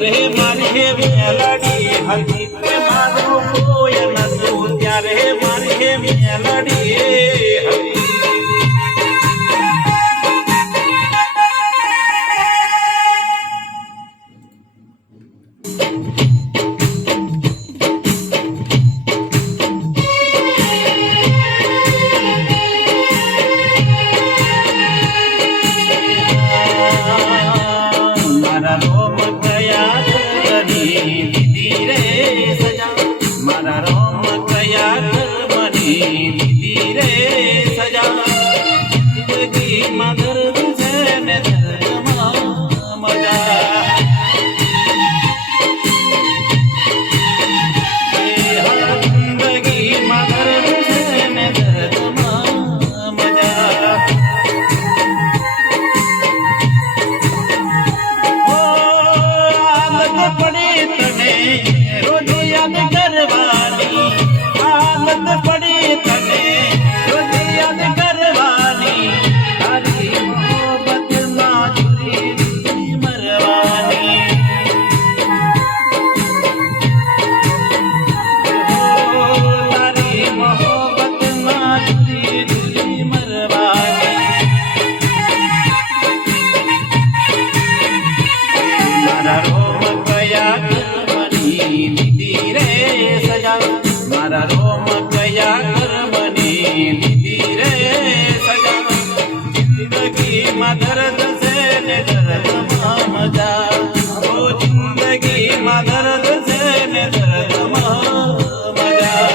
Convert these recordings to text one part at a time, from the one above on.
રે મારી હે મેલડી હતી તે મારું કોઈ નતું ત્યારે મારી હે મેલડી હતી મારા રોમ કયા કર્મની લીધી રે સજા જિંદગીમાં દર્દ છે ને દર્દમાં મજા ઓ જિંદગીમાં દર્દ છે ને દર્દમાં મજા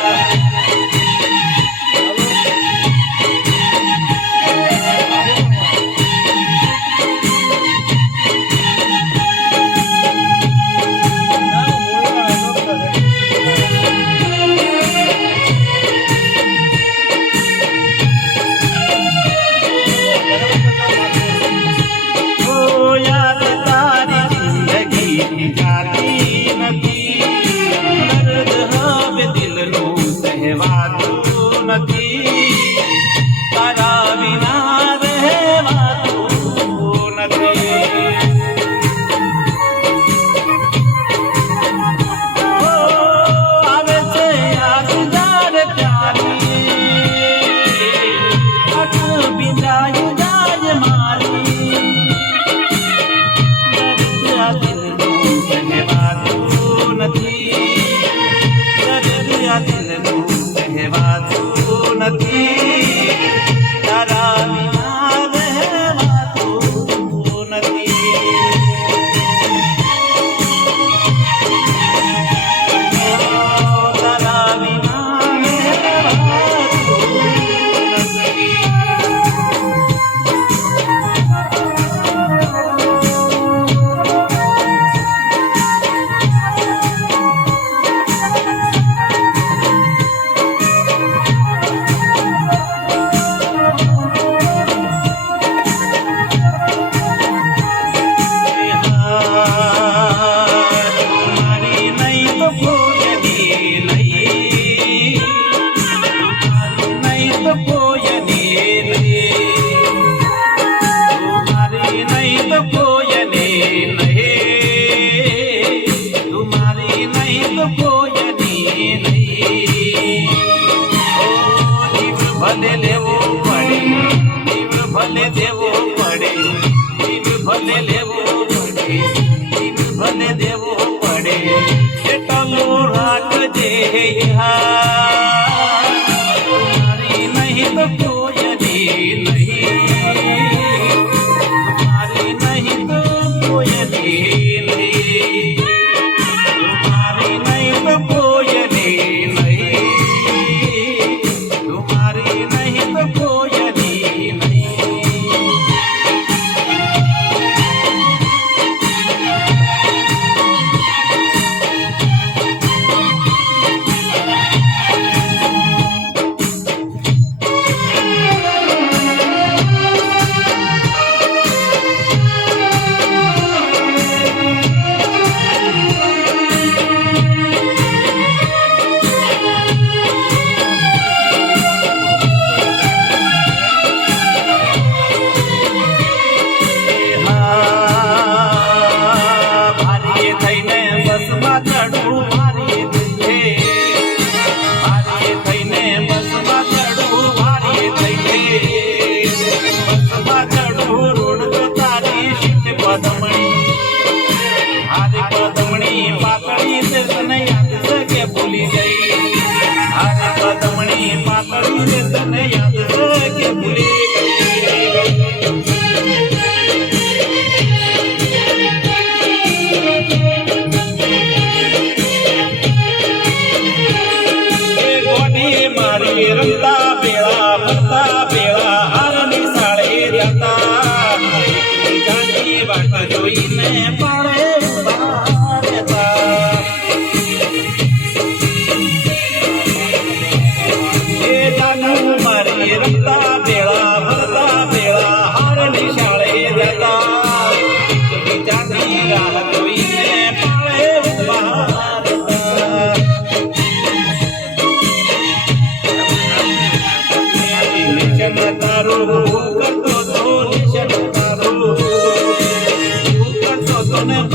ભલે લેવો પડે જીવ ભલે દેવો પડે જીવ ભલે લેવો પડે જીવ ભલે દેવો પડે એટલું રાખજે મારી નહીં તો કોઈની નહીં મારી નહીં તો કોઈની નહીં મારી નહીં તો કોઈની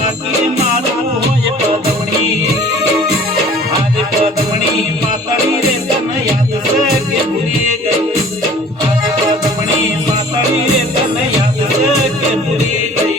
બાકી મારું હોય પદમણી આજે પદમણી પાતળી રે તને યાદ છે કે ભૂલી ગઈ આજે પદમણી પાતળી રે તને યાદ છે કે ભૂલી ગઈ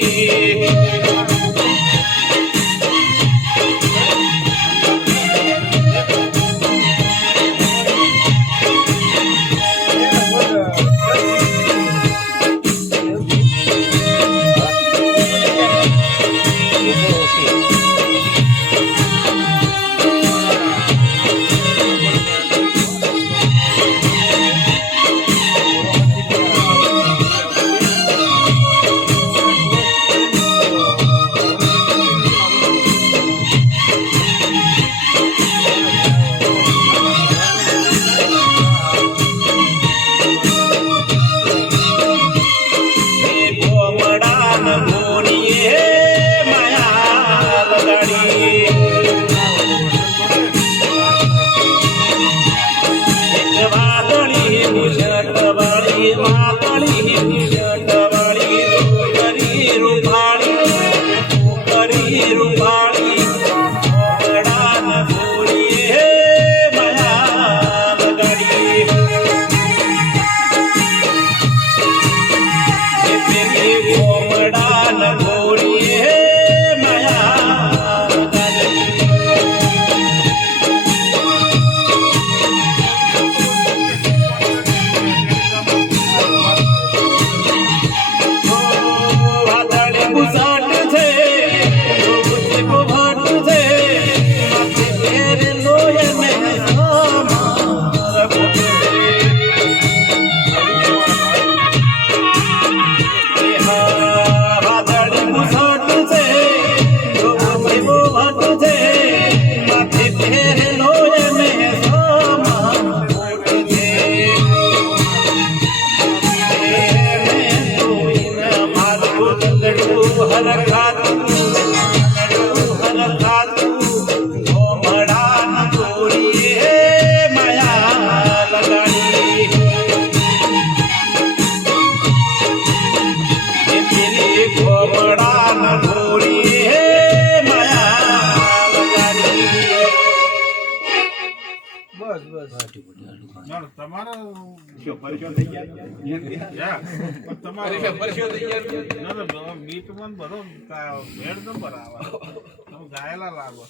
તમારો બીટ મન ભરો ભેડ નંબર આવે તમે ગાયેલા લાગો